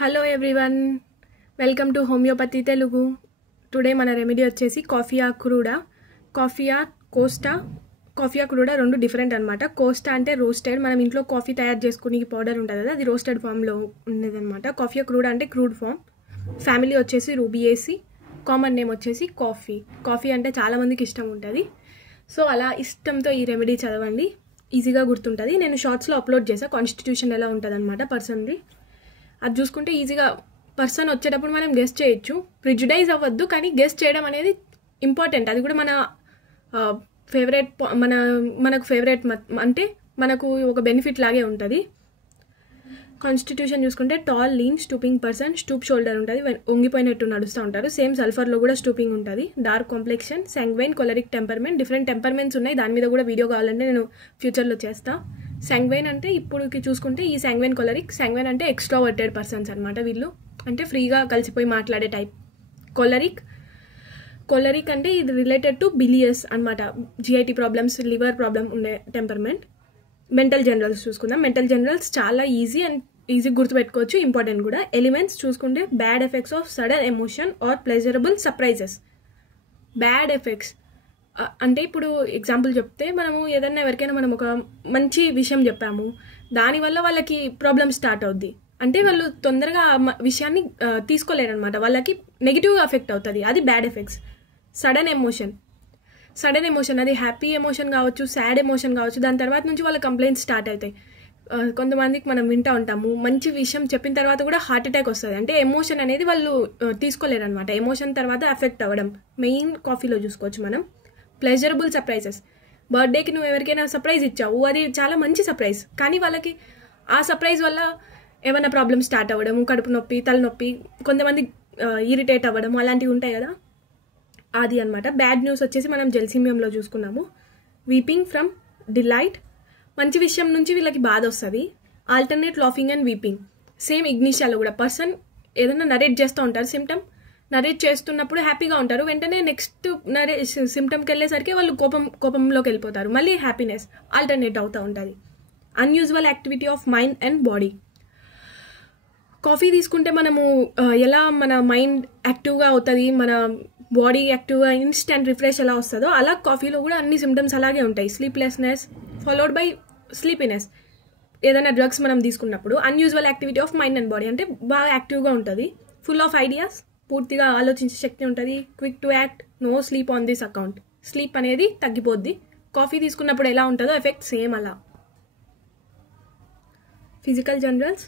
Hello everyone, welcome to homeopathy Telugu. Today మన remedy వచ్చేసి coffea క్రూడా. Coffea Costa, coffea క్రూడా రెండు different అనమాట. కోస్టా అంటే రోస్టెడ్, మనం ఇంట్లో కాఫీ తయారు చేసుకునే పౌడర్ ఉంటుంది కదా, అది రోస్టెడ్ ఫామ్లో ఉండేదన్నమాట. కాఫియా క్రూడా అంటే క్రూడ్ ఫామ్. ఫ్యామిలీ వచ్చేసి రూబియేసి, కామన్ నేమ్ వచ్చేసి కాఫీ. కాఫీ అంటే చాలామందికి ఇష్టం ఉంటుంది. సో అలా ఇష్టంతో ఈ రెమెడీ చదవండి, ఈజీగా గుర్తుంటుంది. నేను షార్ట్స్లో అప్లోడ్ చేశాను కాన్స్టిట్యూషన్ ఎలా ఉంటుంది అనమాట పర్సన్ది. అది చూసుకుంటే ఈజీగా పర్సన్ వచ్చేటప్పుడు మనం గెస్ట్ చేయొచ్చు. ప్రిజుడైజ్ అవ్వద్దు, కానీ గెస్ట్ చేయడం అనేది ఇంపార్టెంట్. అది కూడా మన ఫేవరెట్, మనకు ఫేవరెట్ అంటే మనకు ఒక బెనిఫిట్ లాగే ఉంటుంది. కాన్స్టిట్యూషన్ చూసుకుంటే tall, lean, stooping person, stoop shoulder ఉంటుంది, వంగిపోయినట్టు నడుస్తూ ఉంటారు. సేమ్ సల్ఫర్లో కూడా స్టూపింగ్ ఉంటుంది. Dark complexion, sanguine, choleric temperament. Different temperaments ఉన్నాయి, దాని మీద కూడా వీడియో కావాలంటే నేను ఫ్యూచర్లో చేస్తాను. శాంగ్వైన్ అంటే ఇప్పుడుకి చూసుకుంటే ఈ శాంగ్వైన్, కొలరిక్. శాంగ్వైన్ అంటే ఎక్స్ట్రావర్టెడ్ పర్సన్స్ అనమాట, వీళ్ళు అంటే ఫ్రీగా కలిసిపోయి మాట్లాడే టైప్. కొలరిక్ అంటే ఇది రిలేటెడ్ టు బిలియస్ అనమాట, జిఐటి ప్రాబ్లమ్స్, లివర్ ప్రాబ్లమ్ ఉండే టెంపర్మెంట్. మెంటల్ జనరల్స్ చూసుకుందాం. మెంటల్ జనరల్స్ చాలా ఈజీ గుర్తుపెట్టుకోవచ్చు, ఇంపార్టెంట్ కూడా. ఎలిమెంట్స్ చూసుకుంటే bad effects of sudden emotion are pleasurable surprises. Bad effects అంటే ఇప్పుడు ఎగ్జాంపుల్ చెప్తే, మనము ఏదన్నా ఎవరికైనా మనం ఒక మంచి విషయం చెప్పాము, దానివల్ల వాళ్ళకి ప్రాబ్లమ్ స్టార్ట్ అవుద్ది. అంటే వాళ్ళు తొందరగా విషయాన్ని తీసుకోలేరనమాట, వాళ్ళకి నెగిటివ్గా ఎఫెక్ట్ అవుతుంది. అది బ్యాడ్ ఎఫెక్ట్స్. సడన్ ఎమోషన్ అది హ్యాపీ ఎమోషన్ కావచ్చు, సాడ్ ఎమోషన్ కావచ్చు. దాని తర్వాత నుంచి వాళ్ళ కంప్లైంట్స్ స్టార్ట్ అవుతాయి. కొంతమందికి మనం వింటూ ఉంటాము, మంచి విషయం చెప్పిన తర్వాత కూడా హార్ట్ అటాక్ వస్తుంది. అంటే ఎమోషన్ అనేది వాళ్ళు తీసుకోలేరు అనమాట. ఎమోషన్ తర్వాత ఎఫెక్ట్ అవ్వడం మెయిన్ కాఫీలో చూసుకోవచ్చు మనం. Pleasurable surprises. బర్త్డేకి నువ్వు ఎవరికైనా సర్ప్రైజ్ ఇచ్చావు, అది చాలా మంచి సర్ప్రైజ్, కానీ వాళ్ళకి ఆ సర్ప్రైజ్ వల్ల ఏమైనా ప్రాబ్లమ్ స్టార్ట్ అవ్వడం, కడుపు నొప్పి, తలనొప్పి, కొంతమంది ఇరిటేట్ అవ్వడం, అలాంటివి ఉంటాయి కదా, అది అనమాట. బ్యాడ్ న్యూస్ వచ్చేసి మనం జెల్సిమియంలో చూసుకున్నాము. వీపింగ్ ఫ్రమ్ డిలైట్, మంచి విషయం నుంచి వీళ్ళకి బాధ వస్తుంది. Alternate laughing and weeping. Same ఇగ్నిషియాలో కూడా పర్సన్ ఏదైనా నరేట్ చేస్తూ ఉంటారు, సిమ్టమ్ నరేట్ చేస్తున్నప్పుడు హ్యాపీగా ఉంటారు, వెంటనే నెక్స్ట్ సిమ్టమ్కి వెళ్ళేసరికి వాళ్ళు కోపంలోకి వెళ్ళిపోతారు, మళ్ళీ హ్యాపీనెస్ ఆల్టర్నేట్ అవుతూ ఉంటుంది. Unusual activity of mind and body. Coffee తీసుకుంటే మనము ఎలా మన మైండ్ యాక్టివ్గా అవుతుంది, మన బాడీ యాక్టివ్గా ఇన్స్టెంట్ రిఫ్రెష్ ఎలా వస్తుందో, అలా కాఫీలో కూడా అన్ని సిమ్టమ్స్ అలాగే ఉంటాయి. Sleeplessness followed by sleepiness. ఏదైనా డ్రగ్స్ మనం తీసుకున్నప్పుడు unusual activity of mind and body అంటే బాగా యాక్టివ్గా ఉంటుంది, ఫుల్ ఆఫ్ ఐడియాస్, పూర్తిగా ఆలోచించే శక్తి ఉంటుంది, quick to act, no sleep on this account. Sleep అనేది తగ్గిపోద్ది. కాఫీ తీసుకున్నప్పుడు ఎలా ఉంటుందో ఎఫెక్ట్ సేమ్ అలా. Physical generals.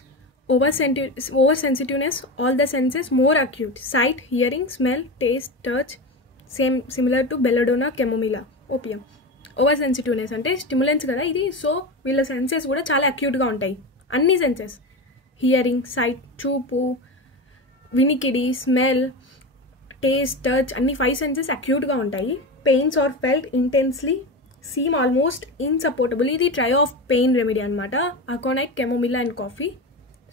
Over sensitiveness, all the senses more acute, sight, hearing, smell, taste, touch, similar to belladonna, chamomilla, opium. Over sensitiveness అంటే stimulants కదా ఇది, so వీళ్ళ సెన్సెస్ కూడా చాలా అక్యూట్గా ఉంటాయి, అన్ని సెన్సెస్. హియరింగ్, సైట్, చూపు, వినికిడి, స్మెల్, టేస్ట్, టచ్, అన్ని 5 సెన్సెస్ అక్యూట్గా ఉంటాయి. Pains are felt intensely, seem almost insupportable. ఇది ట్రై ఆఫ్ పెయిన్ రెమెడీ అనమాట, aconite, chamomilla and coffee.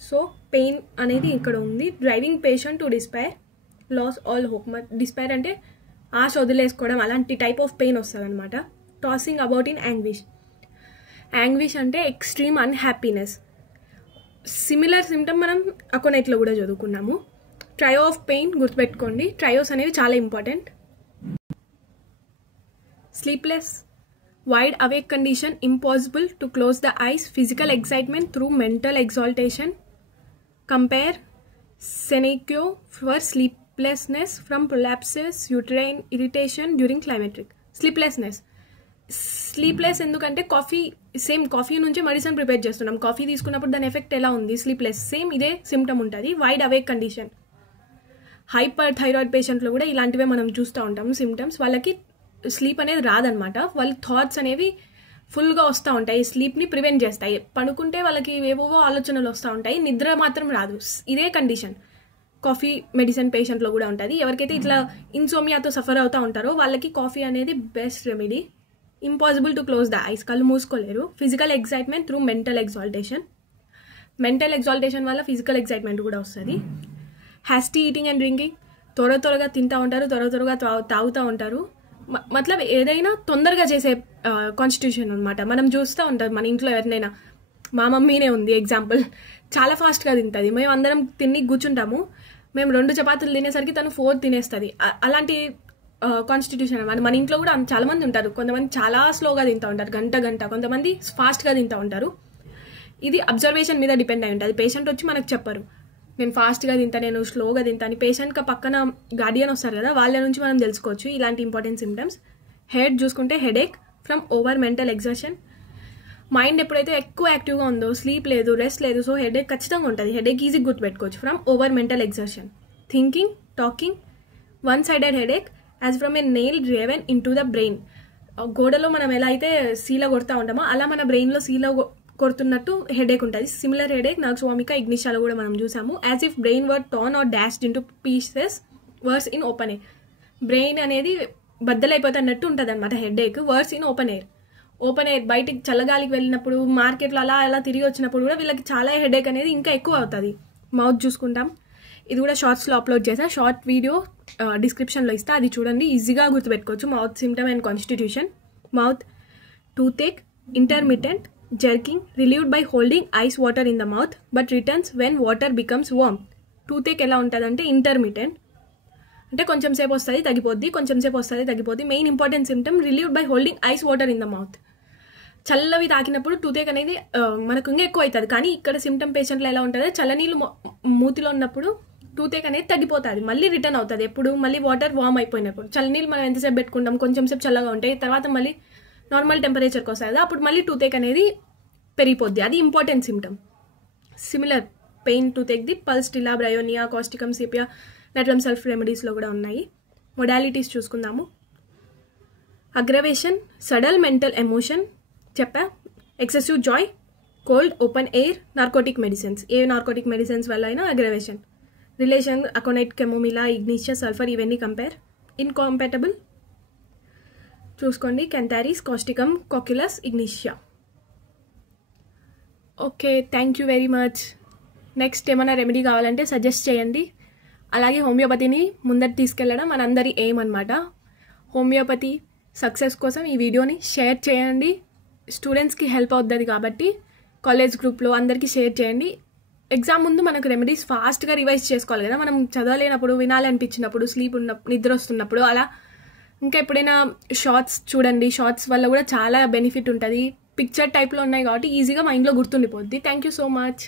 So pain అనేది ఇక్కడ ఉంది. Driving patient to despair, loss all hope. Despair అంటే ఆశ వదిలేసుకోవడం, అలాంటి టైప్ ఆఫ్ పెయిన్ వస్తుంది అనమాట. టాసింగ్ అబౌట్ ఇన్ యాంగ్విష్ అంటే ఎక్స్ట్రీమ్ అన్హ్యాపీనెస్. సిమిలర్ సిమ్టమ్ మనం అకోనైట్లో కూడా చదువుకున్నాము. ట్రయో ఆఫ్ పెయిన్ గుర్తుపెట్టుకోండి, ట్రయోస్ అనేవి చాలా important. Sleepless, wide awake condition, impossible to close the eyes, physical excitement through mental exaltation. Compare senecio for sleeplessness from prolapses, uterine irritation during climacteric. Sleepless ఎందుకంటే coffee నుంచి medicine prepare చేస్తున్నాం, coffee తీసుకున్నప్పుడు దాని effect ఎలా ఉంది, sleepless. Same ఇదే symptom ఉంటుంది. Wide awake condition. Hyperthyroid పేషెంట్లో కూడా ఇలాంటివే మనం చూస్తూ ఉంటాము సిమ్టమ్స్. వాళ్ళకి స్లీప్ అనేది రాదనమాట, వాళ్ళ థాట్స్ అనేవి ఫుల్గా వస్తూ ఉంటాయి, స్లీప్ని ప్రివెంట్ చేస్తాయి. పడుకుంటే వాళ్ళకి ఏవేవో ఆలోచనలు వస్తూ ఉంటాయి, నిద్ర మాత్రం రాదు. ఇదే కండిషన్ కాఫీ మెడిసిన్ పేషెంట్లో కూడా ఉంటుంది. ఎవరికైతే ఇట్లా ఇన్సోమియాతో సఫర్ అవుతూ ఉంటారో వాళ్ళకి కాఫీ అనేది best remedy. Impossible to close the eyes, కళ్ళు మూసుకోలేరు. Physical excitement through mental exaltation వల్ల ఫిజికల్ ఎక్సైట్మెంట్ కూడా వస్తుంది. హ్యాస్టీ ఈటింగ్ అండ్ డ్రింకింగ్, త్వరగా తింటూ ఉంటారు, త్వరగా తాగుతూ ఉంటారు. మతలబ్ ఏదైనా తొందరగా చేసే కాన్స్టిట్యూషన్ అనమాట. మనం చూస్తూ ఉంటాం మన ఇంట్లో ఎవరినైనా, మా మమ్మీనే ఉంది ఎగ్జాంపుల్, చాలా ఫాస్ట్గా తింటుంది. మేము అందరం తిని కూర్చుంటాము, మేము 2 చపాతీలు తినేసరికి తను 4 తినేస్తుంది. అలాంటి కాన్స్టిట్యూషన్ అనమాట. మన ఇంట్లో కూడా చాలామంది ఉంటారు. కొంతమంది చాలా స్లోగా తింటూ ఉంటారు, గంట, కొంతమంది ఫాస్ట్గా తింటూ ఉంటారు. ఇది అబ్జర్వేషన్ మీద డిపెండ్ అయి ఉంటుంది. పేషెంట్ వచ్చి మనకు చెప్పరు నేను ఫాస్ట్గా తింటా, నేను స్లోగా తింటా అని. పేషెంట్కి పక్కన గార్డియన్ వస్తారు కదా, వాళ్ళ నుంచి మనం తెలుసుకోవచ్చు ఇలాంటి ఇంపార్టెంట్ సిమ్టమ్స్. హెడ్ చూసుకుంటే headache from over mental exertion. Mind ఎప్పుడైతే ఎక్కువ యాక్టివ్గా ఉందో, స్లీప్ లేదు, రెస్ట్ లేదు, సో హెడేక్ ఖచ్చితంగా ఉంటుంది. హెడేక్ ఈజీ గుర్తుపెట్టుకోవచ్చు. From over mental exertion. Thinking, talking, one sided headache as from a nail driven into the brain. గోడలో మనం ఎలా అయితే సీల కొడతా ఉంటామో అలా మన బ్రెయిన్లో సీల కొడుతున్నట్టు హెడేక్ ఉంటుంది. సిమిలర్ హెడేక్ నర్వ్స్ వామికా ఇగ్నిషియాలో కూడా మనం చూసాము. As if brain were torn or dashed into pieces worse in open air. Brain అనేది బద్దలైపోతున్నట్టు ఉంటుంది అనమాట headache. Worse in open air. Open air బయటికి చల్లగాలికి వెళ్ళినప్పుడు, మార్కెట్లో అలా తిరిగి వచ్చినప్పుడు కూడా వీళ్ళకి చాలా హెడేక్ అనేది ఇంకా ఎక్కువ అవుతుంది. మౌత్ చూసుకుంటాం. ఇది కూడా షార్ట్స్లో అప్లోడ్ చేసా, షార్ట్ వీడియో డిస్క్రిప్షన్లో ఇస్తా, అది చూడండి. ఈజీగా గుర్తుపెట్టుకోవచ్చు mouth symptom and constitution. Mouth toothache, intermittent, jerking, relieved by holding ice water in the mouth but returns when water becomes warm. Toothache ఎలా ఉంటుంది అంటే ఇంటర్మిటెంట్, అంటే కొంచెం సేపు వస్తుంది తగ్గిపోద్ది, కొంచెం సేపు వస్తుంది తగ్గిపోద్ది. Main important symptom relieved by holding ice water in the mouth. చల్లవి తాకినప్పుడు టూతేక్ అనేది మనకు ఇంకా ఎక్కువ అవుతుంది. కానీ ఇక్కడ సిమ్టమ్ పేషెంట్లో ఎలా ఉంటుంది, చల్లనీళ్ళు మూతిలో ఉన్నప్పుడు టూతేక్ అనేది తగ్గిపోతుంది, మళ్ళీ రిటర్న్ అవుతుంది. ఎప్పుడు మళ్ళీ వాటర్ వార్మ్ అయిపోయినప్పుడు. చల్లనీళ్ళు మనం ఎంతసేపు పెట్టుకుంటాం, కొంచెం సేపు చల్లగా ఉంటాయి, తర్వాత మళ్ళీ నార్మల్ టెంపరేచర్కి వస్తుంది, అప్పుడు మళ్ళీ టూతేక్ అనేది పెరిగిపోద్ది. అది ఇంపార్టెంట్ సిమ్టమ్. సిమిలర్ పెయిన్ టూతేక్ది pulsatilla, bryonia, causticum, sepia, natrum sulph రెమెడీస్లో కూడా ఉన్నాయి. మొడాలిటీస్ చూసుకుందాము. అగ్రవేషన్, సడల్ మెంటల్ ఎమోషన్ చెప్పా, excessive joy, cold, open air, narcotic medicines. ఏ నార్కోటిక్ మెడిసిన్స్ వల్ల అయినా aggravation. Relation, aconite, chamomilla, ignatia, sulphur, ఇవన్నీ కంపేర్. ఇన్కాంపాటబుల్ చూసుకోండి, cantharis, causticum, cocculus, ignatia. Okay, thank you very much. Next ఏమైనా remedy కావాలంటే suggest చేయండి. అలాగే హోమియోపతిని ముందర తీసుకెళ్ళడం మనందరి ఎయిమ్ అనమాట. హోమియోపతి సక్సెస్ కోసం ఈ వీడియోని షేర్ చేయండి. స్టూడెంట్స్కి హెల్ప్ అవుతుంది కాబట్టి కాలేజ్ గ్రూప్లో అందరికీ షేర్ చేయండి. ఎగ్జామ్ ముందు మనకు రెమెడీస్ ఫాస్ట్గా రివైజ్ చేసుకోవాలి కదా, మనం చదవలేనప్పుడు, వినాలనిపించినప్పుడు, స్లీప్ నిద్ర వస్తున్నప్పుడు అలా. ఇంకా ఎప్పుడైనా షార్ట్స్ చూడండి, షార్ట్స్ వల్ల కూడా చాలా బెనిఫిట్ ఉంటుంది. పిక్చర్ టైప్లో ఉన్నాయి కాబట్టి ఈజీగా మైండ్లో గుర్తుండిపోద్ది. Thank you so much.